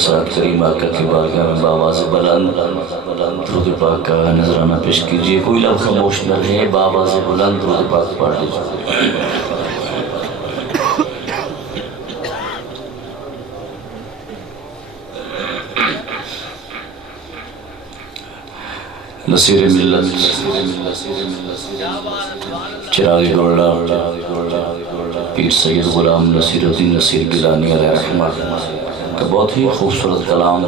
ساتھ کریم آقا کی بارگاہ میں بآواز بلند درود پاک کا نذرانہ پیش کیجئے. کوئی لب خاموش نہ رہے، بآواز بلند درود پاک پڑھ لیجئے. نصیر ملت چراغ گوڑا پیر سید غلام نصیر الدین نصیر گیلانی علیہ رحمہ کا بہت ہی خوبصورت کلام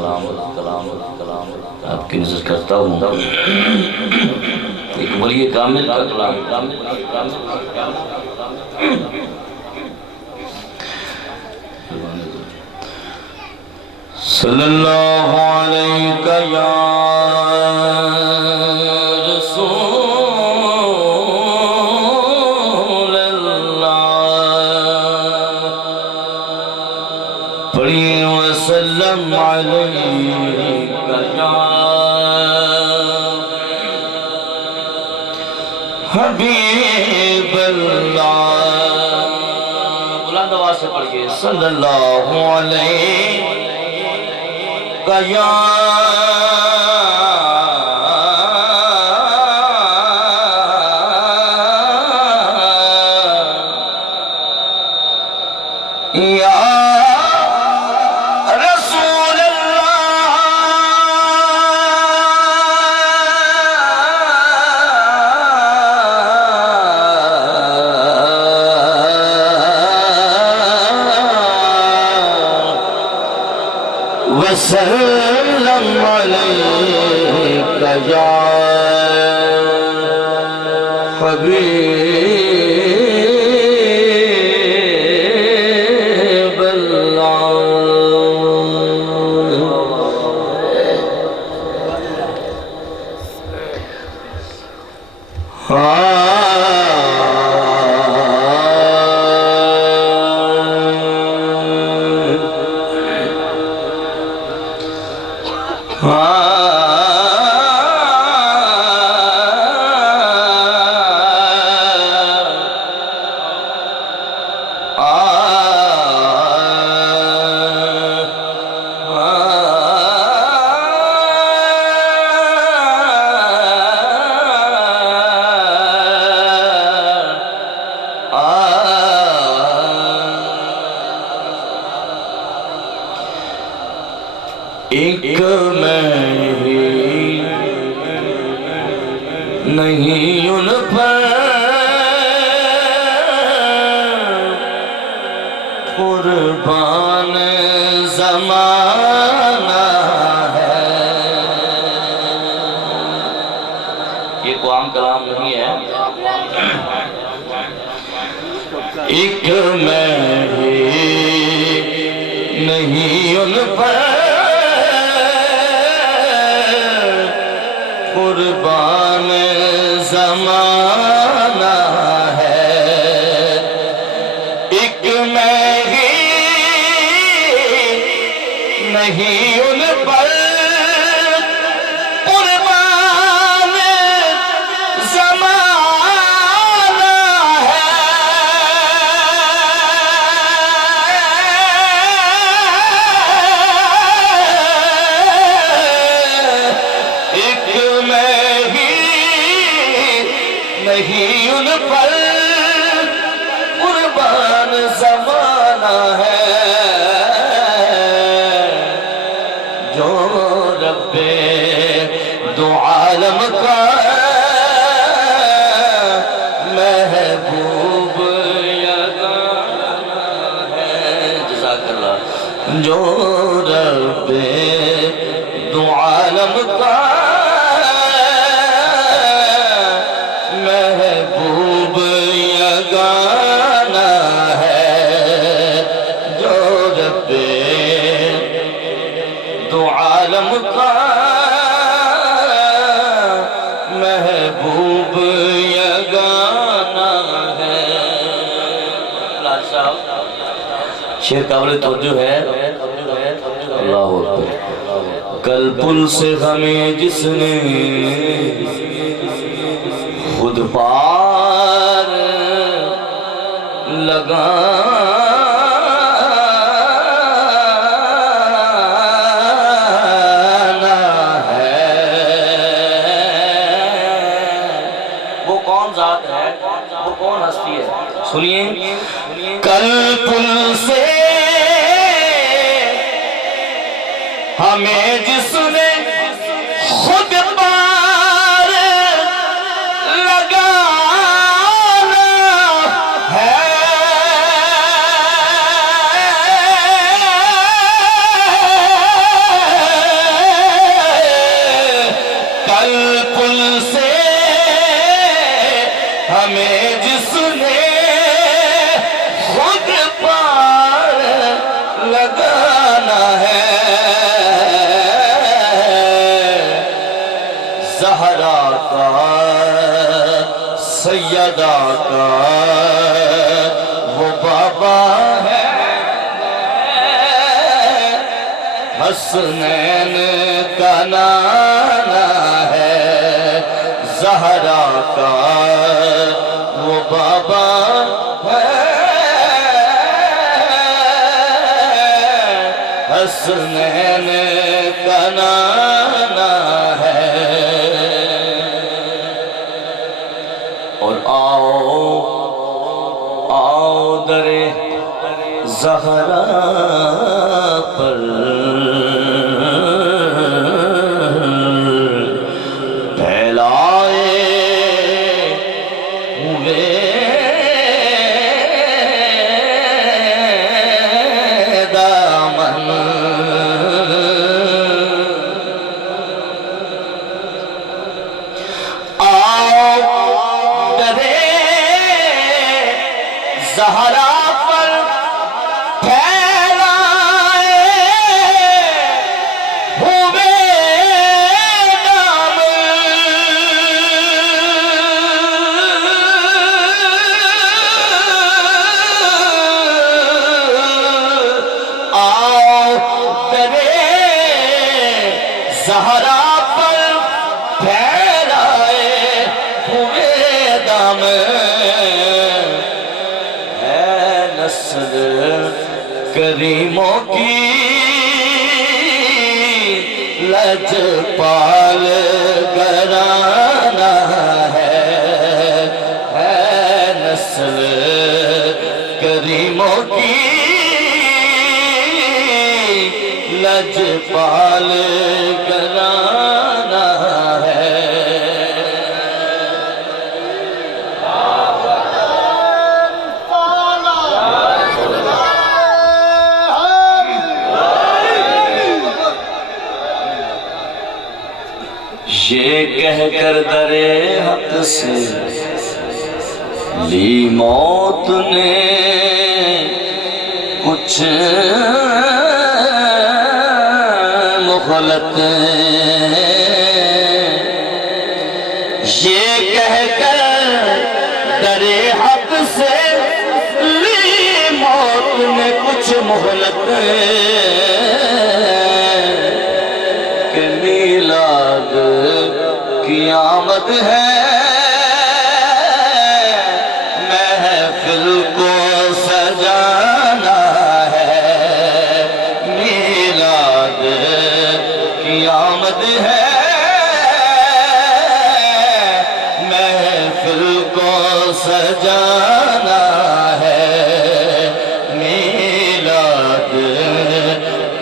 آپ کی نظر کرتا ہوں. ایک ولی کامل کا کلام. صلی اللہ علیہ یا وسلم علیکہ یا حبیب اللہ. بلند آواز سے پڑھئے. صلی اللہ علیہ یا وسلم علیکہ یا حبیب اللہ. ایک میں ہی نہیں ان پر قربان زمانہ ہے. یہ کوئی عام کلام نہیں ہے. ایک میں ہی نہیں ان پر قربان زمانہ ہے. ایک میں ہی نہیں ان پر قربان زمانہ ہے. ایک نہیں ان پر قربان زمانہ ہے. جو رب دو عالم کا محبوب یگانہ ہے. جزاک اللہ. جو رب دو عالم کا محبوب یگانہ ہے. جو رب دو عالم کا محبوب یگانہ ہے. شیر قابل توجہ ہے. اللہ اکبر. کل پل سے ہمیں جس نے خود پار لگایا سنیے کل پل سے ہمیں جس نے خود پار لگانا ہے کل پل سے ہمیں جس نے خود پار لگانا ہے زہرا کا سیدہ کا وہ بابا ہے حسنین کا نانا ہے زہرا کا وہ بابا ہے حسنین کا نانا ہے اور آؤ در زہرا پر زہرا پر پھیلائے ہوئے دامن آؤ درے زہرا پر پھیلائے ہوئے دامن نسل کریموں کی لجپال گھرانہ ہے نسل کریموں کی لجپال گھرانہ ہے یہ کہہ کر در حق سے لی موت نے کچھ مخلت یہ کہہ کر در حق سے لی موت نے کچھ مخلت کہ میلاد کی آمد ہے محفل کو سجانا ہے میلاد کی آمد ہے محفل کو سجانا ہے میلاد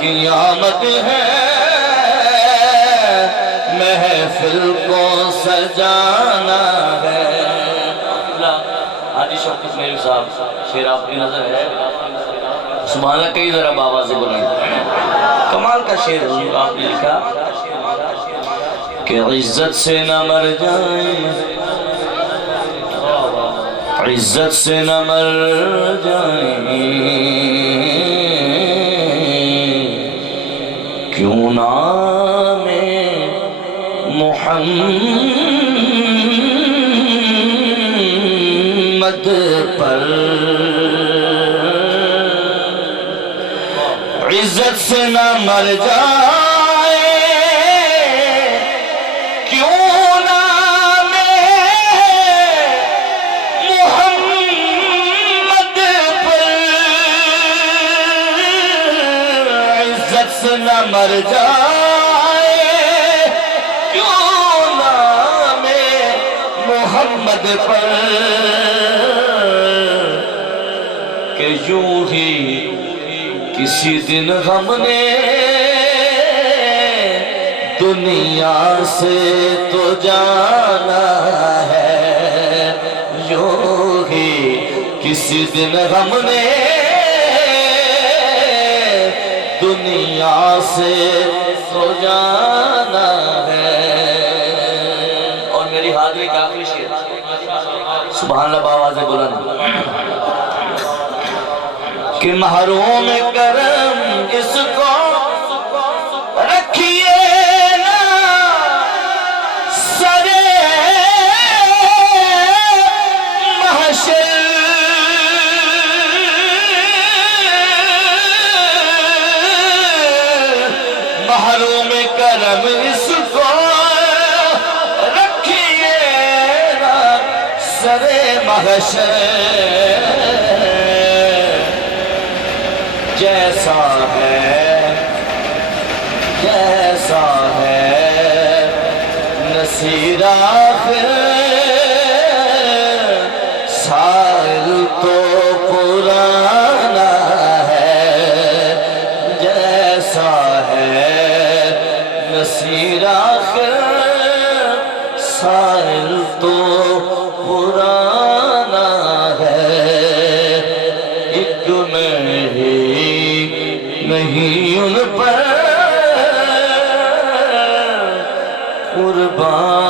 کی آمد ہے محفل کو سجانا ہے حاجی شوکت میری صاحب شیر آپ کی نظر ہے سبحان اللہ کئی ذرا بابا سے بلند کمال کا شیر آپ نے لکھا کہ عزت سے نہ مر جائیں عزت سے نہ مر جائیں کیوں نام محمد پر عزت سے نہ مر جائے کیوں نام محمد پر عزت سے نہ مر جائے کیوں نام محمد پر یوں ہی کسی دن ہم نے دنیا سے تو جانا ہے، یوں ہی کسی دن ہم نے دنیا سے تو جانا ہے۔ اور میری حاضری کا آخری شعر، سبحان اللہ بآواز بلند، کہ محروم کرم اس کو رکھیے نا سرے محشر، محروم کرم اس کو رکھیے نا سرے محشر، جیسا ہے نصیر آخر سائل تو پرانا ہے، جیسا ہے نصیر آخر سائل تو پرانا ہے، ایک میں نہیں ان پر قربان